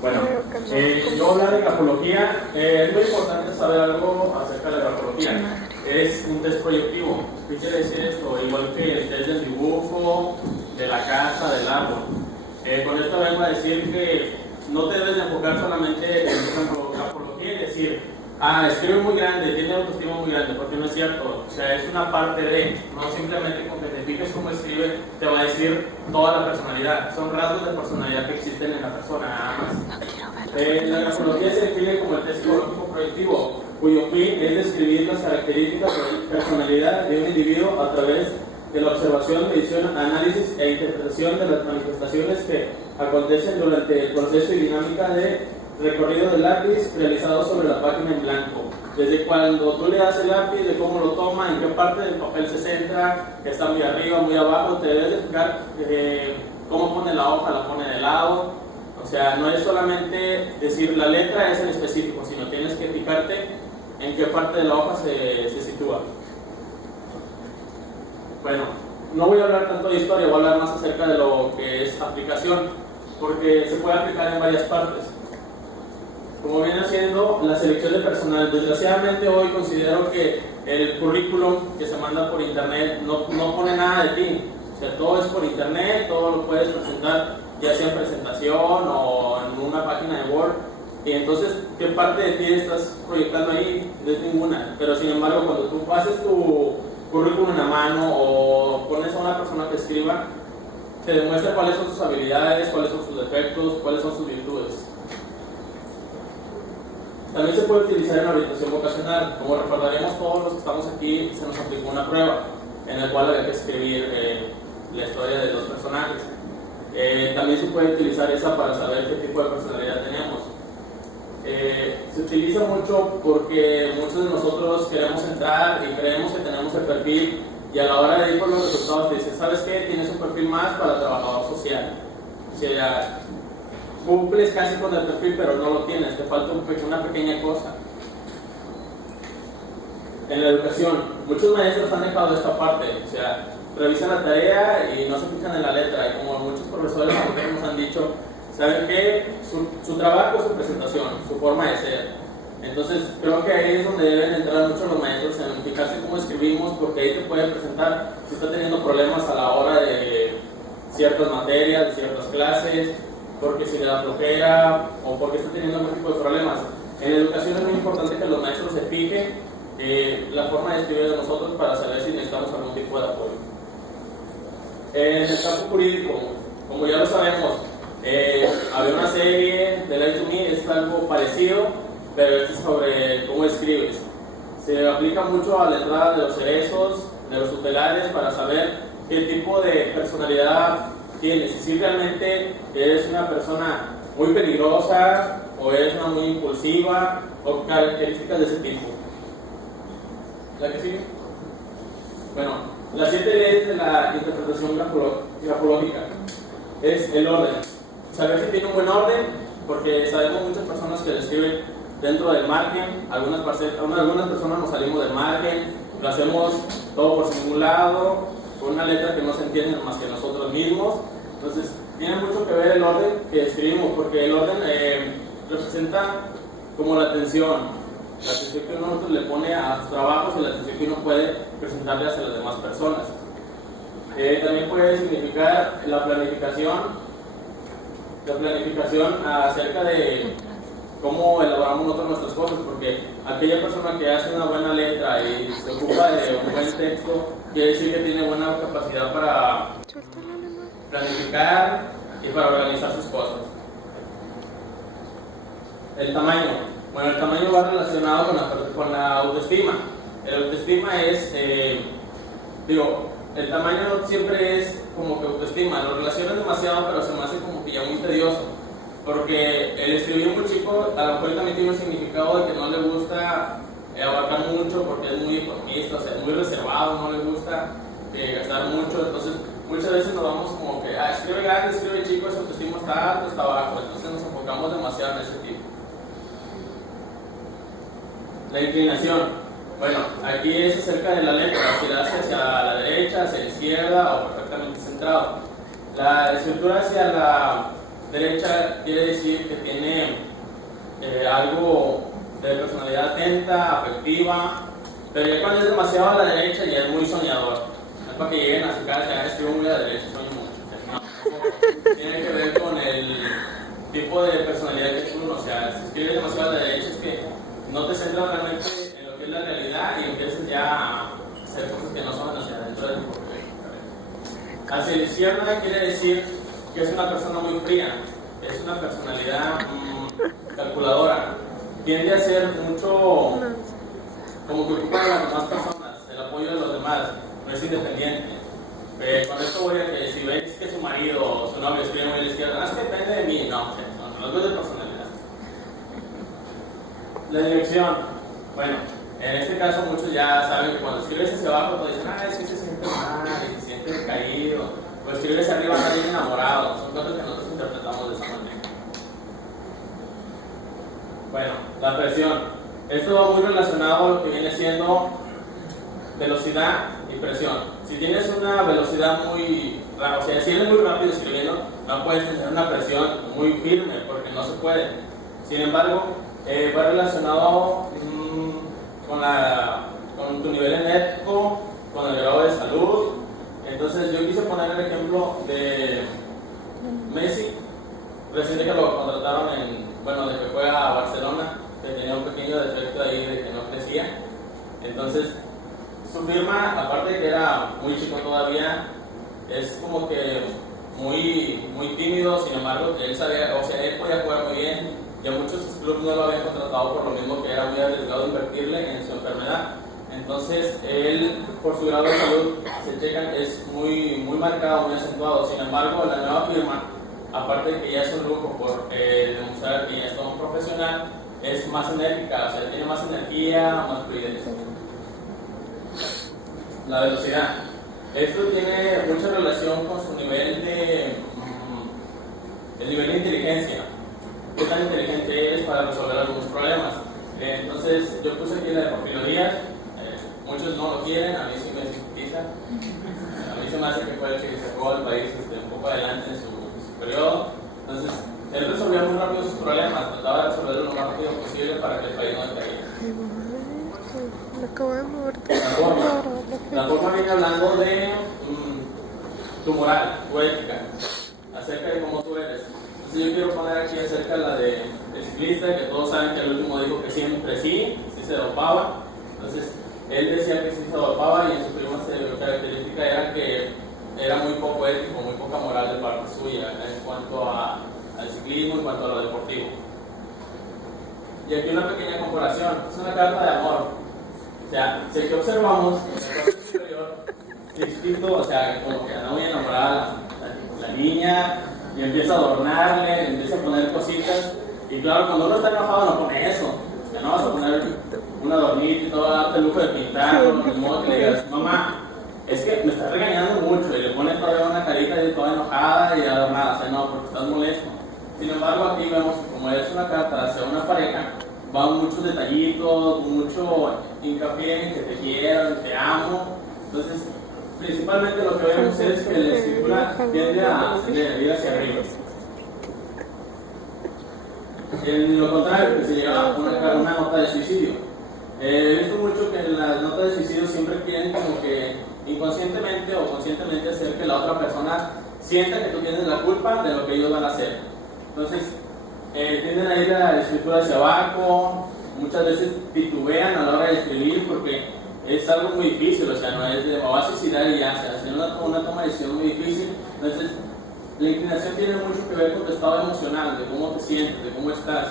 Bueno, yo hablar de grafología, es muy importante saber algo acerca de la grafología. Es un test proyectivo. ¿Qué quiere decir esto? Igual que el test del dibujo, de la casa, del árbol. Con esto vengo a decir que no te debes de enfocar solamente en la grafología y decir, escribe muy grande, tiene autoestima muy grande, porque no es cierto. O sea, es una parte de, no simplemente con que te fijes cómo escribe, te va a decir toda la personalidad. Son rasgos de personalidad que existen en la persona, nada más. La grafología se define como el test psicológico proyectivo, cuyo fin es describir las características de personalidad de un individuo a través de la observación, medición, análisis e interpretación de las manifestaciones que acontecen durante el proceso y dinámica de recorrido del lápiz realizado sobre la página en blanco. Desde cuando tú le das el lápiz, de cómo lo toma, en qué parte del papel se centra, que está muy arriba, muy abajo, te debes de fijar cómo pone la hoja, la pone de lado. O sea, no es solamente decir la letra es en específico, sino tienes que fijarte en qué parte de la hoja se sitúa. Bueno, no voy a hablar tanto de historia, voy a hablar más acerca de lo que es aplicación, porque se puede aplicar en varias partes. Como viene siendo la selección de personal, desgraciadamente hoy considero que el currículum que se manda por internet no pone nada de ti. O sea, todo es por internet, todo lo puedes presentar ya sea en presentación o en una página de Word. Y entonces, ¿qué parte de ti estás proyectando ahí? No es ninguna. Pero sin embargo, cuando tú pases tu currículum en la mano o pones a una persona que escriba, te demuestra cuáles son sus habilidades, cuáles son sus defectos, cuáles son sus virtudes. También se puede utilizar en la orientación vocacional. Como recordaremos todos los que estamos aquí, se nos aplicó una prueba en la cual había que escribir la historia de los personajes. También se puede utilizar esa para saber qué tipo de personalidad tenemos. Se utiliza mucho porque muchos de nosotros queremos entrar y creemos que tenemos el perfil, y a la hora de ir por los resultados te dicen, ¿sabes qué? Tienes un perfil más para trabajador social. O sea, cumples casi con el perfil, pero no lo tienes, te falta una pequeña cosa. En la educación, muchos maestros han dejado esta parte, o sea, revisan la tarea y no se fijan en la letra, y como muchos profesores nos han dicho, saben que su trabajo es su presentación, su forma de ser. Entonces creo que ahí es donde deben entrar muchos los maestros en fijarse cómo escribimos, porque ahí te pueden presentar si está teniendo problemas a la hora de ciertas materias, de ciertas clases, porque si le da flojera o porque está teniendo algún tipo de problemas. En educación es muy importante que los maestros se fijen la forma de escribir de nosotros para saber si necesitamos algún tipo de apoyo. En el campo jurídico, como ya lo sabemos, había una serie de Lie to Me, es algo parecido, pero este es sobre cómo escribes. Se aplica mucho a la entrada de los cerezos, de los tutelares, para saber qué tipo de personalidad tienes, si realmente eres una persona muy peligrosa o eres una muy impulsiva o características de ese tipo. ¿La que sigue? Bueno, las 7 leyes de la interpretación grafológica es el orden. Saber si tiene un buen orden, porque sabemos muchas personas que lo escriben dentro del margen, algunas personas nos salimos del margen, lo hacemos todo por simulado, con una letra que no se entiende más que nosotros mismos. Entonces, tiene mucho que ver el orden que escribimos, porque el orden representa como la atención que uno le pone a sus trabajos y la atención que uno puede presentarle hacia las demás personas. También puede significar la planificación acerca de cómo elaboramos nosotros nuestras cosas, porque aquella persona que hace una buena letra y se ocupa de un buen texto, quiere decir que tiene buena capacidad para planificar y para organizar sus cosas. El tamaño. Bueno, el tamaño va relacionado con la autoestima. El autoestima es, el tamaño siempre es como que autoestima. Lo relacionan demasiado, pero se me hace como que ya muy tedioso. Porque el escribir muy chico, a lo mejor también tiene un significado de que no le gusta abarcar mucho, porque es muy economista, o sea, muy reservado, no le gusta gastar mucho. Entonces, muchas veces nos vamos como que, escribe grande, escribe chico, ese autoestima está alto, está bajo. Entonces nos enfocamos demasiado en ese tipo. La inclinación. Bueno, aquí es acerca de la letra, si la hace hacia la derecha, hacia la izquierda o perfectamente centrado. La escritura hacia la derecha quiere decir que tiene algo de personalidad atenta, afectiva, pero ya cuando es demasiado a la derecha ya es muy soñador. No es para que lleguen a su casa y digan, escribo muy a la derecha, sueño mucho. No, tiene que ver con el tipo de personalidad que es uno. O sea, si escribes demasiado a la derecha es que no te centras realmente en lo que es la realidad y empiezas ya a hacer cosas que no son hacia adentro de tu propio. Hacia la izquierda quiere decir que es una persona muy fría, es una personalidad calculadora, tiende a ser mucho como que ocupa a las demás personas, el apoyo de los demás, no es independiente. Con esto voy a que si ves que su marido o su novio escribe muy a la izquierda, no es que depende de mí, no, son algo de personalidad. La dirección, bueno, en este caso muchos ya saben que cuando escribes hacia abajo todos dicen, es que se siente mal, y se siente decaído, o escribes arriba está bien enamorado, son cosas que nosotros interpretamos de esa manera. Bueno, la presión, esto va muy relacionado a lo que viene siendo velocidad y presión. Si tienes una velocidad muy rápida, o sea, si eres muy rápido escribiendo, no puedes tener una presión muy firme porque no se puede. Sin embargo, va relacionado con tu nivel energético, con el grado de salud. Entonces yo quise poner el ejemplo de Messi, reciente que lo contrataron de que fue a Barcelona, que tenía un pequeño defecto ahí de que no crecía. Entonces su firma, aparte de que era muy chico todavía, es como que muy tímido. Sin embargo, él sabía, o sea, él podía jugar muy bien. Ya muchos clubes no lo habían contratado por lo mismo que era muy arriesgado invertirle en su enfermedad. Entonces, él, por su grado de salud, se checan, es muy marcado, muy acentuado. Sin embargo, la nueva firma, aparte de que ya es un lujo por demostrar que ya es todo un profesional, es más enérgica, o sea, tiene más energía, más fluidez. La velocidad. Esto tiene mucha relación con su nivel el nivel de inteligencia. ¿Qué tan inteligente eres para resolver algunos problemas? Entonces, yo puse aquí la de Porfirio Díaz. Muchos no lo quieren, a mí sí me simpatiza. A mí se me hace que fue el que sacó al país un poco adelante en su periodo. Entonces, él resolvía muy rápido sus problemas, trataba de resolverlo lo más rápido posible para que el país no decaiga. La forma viene hablando de tu moral, tu ética, acerca de cómo tú eres. Entonces yo quiero poner aquí acerca de la de ciclista, que todos saben que el último dijo que siempre sí se dopaba. Entonces él decía que sí se dopaba y en su primera característica era que era muy poco ético, muy poca moral de parte suya en cuanto al ciclismo, en cuanto a lo deportivo. Y aquí una pequeña comparación, es una carta de amor. O sea, si aquí observamos en la parte superior, Sixtito, o sea, como que anda muy enamorada la niña y empieza a adornarle, empieza a poner cositas. Y claro, cuando uno está enojado no pone eso. O sea, no vas a poner un adornito y todo, darte el lujo de pintarlo, de modo que le digas, mamá, es que me estás regañando mucho, y le pones todavía una carita de toda enojada y adornada. O sea, no, porque estás molesto. Sin embargo, aquí vemos que como es una carta hacia una pareja, van muchos detallitos, mucho hincapié en que te quiero, te amo. Entonces, principalmente lo que vemos es que la escritura tiende a ir hacia arriba. En lo contrario, que se lleva una nota de suicidio. He visto mucho que en las notas de suicidio siempre quieren como que inconscientemente o conscientemente hacer que la otra persona sienta que tú tienes la culpa de lo que ellos van a hacer. Entonces, tienden a ir la escritura hacia abajo, muchas veces titubean a la hora de escribir porque es algo muy difícil, o sea, no es de me voy a suicidar y ya, o sea, es una toma de decisión muy difícil. Entonces, la inclinación tiene mucho que ver con tu estado emocional, de cómo te sientes, de cómo estás.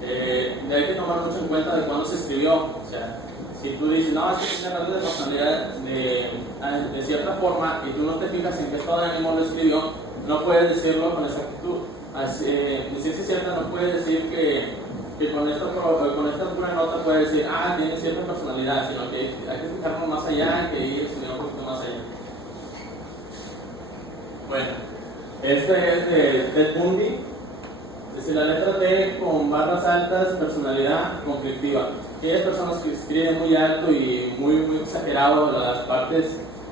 Hay que tomar mucho en cuenta de cuándo se escribió. O sea, si tú dices, no, es que tiene rasgos de personalidad de cierta forma y tú no te fijas en qué estado de ánimo lo escribió, no puedes decirlo con exactitud. De ciencia cierta no puedes decir que con esta pura nota puedes decir, tiene cierta personalidad, sino que hay que fijarnos más allá y que ir estudiando un poquito más allá. Bueno, este es de Ted Bundy. Dice la letra T con barras altas, personalidad conflictiva. Aquellas personas que escriben muy alto y muy exagerado las partes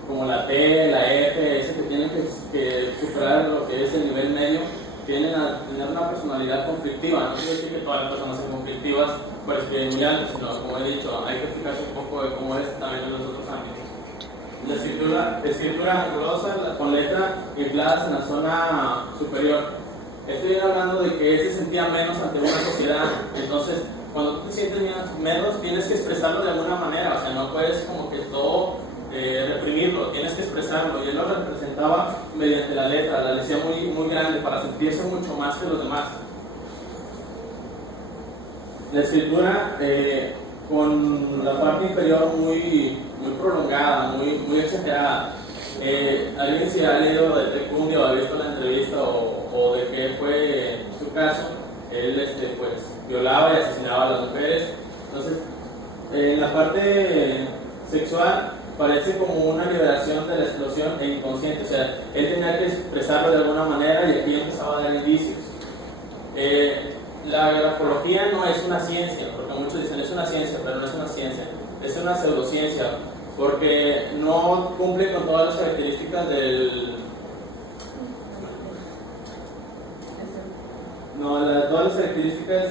como la T, la F, ese que tienen que superar lo que es el nivel medio, tienden a tener una personalidad conflictiva. No quiero decir que todas las personas sean conflictivas, pero es que muy alto, sino, como he dicho, hay que explicarse un poco de cómo es también en los otros ámbitos. La escritura angulosa, con letra infladas en la zona superior. Estoy hablando de que él se sentía menos ante una sociedad. Entonces, cuando tú te sientes menos, tienes que expresarlo de alguna manera. O sea, no puedes como que todo reprimirlo, tienes que expresarlo. Y él lo representaba mediante la letra, la decía muy grande para sentirse mucho más que los demás. La escritura con la parte inferior muy prolongada, muy exagerada. Alguien si ha leído de Tecundio o ha visto la entrevista o de qué fue su caso, él pues violaba y asesinaba a las mujeres. Entonces, en la parte sexual parece como una liberación de la explosión e inconsciente, o sea, él tenía que expresarlo de alguna manera y aquí empezaba a dar indicios. La grafología no es una ciencia, porque muchos dicen es una ciencia, pero no es una ciencia, es una pseudociencia, porque no cumple con todas las características todas las características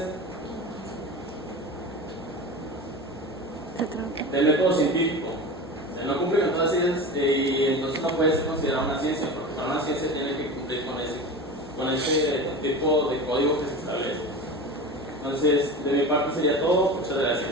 del método científico. No cumple con todas ellas y entonces no puede ser considerada una ciencia, porque para una ciencia tiene que cumplir con ese tipo de código que se establece. Entonces, de mi parte sería todo. Muchas gracias.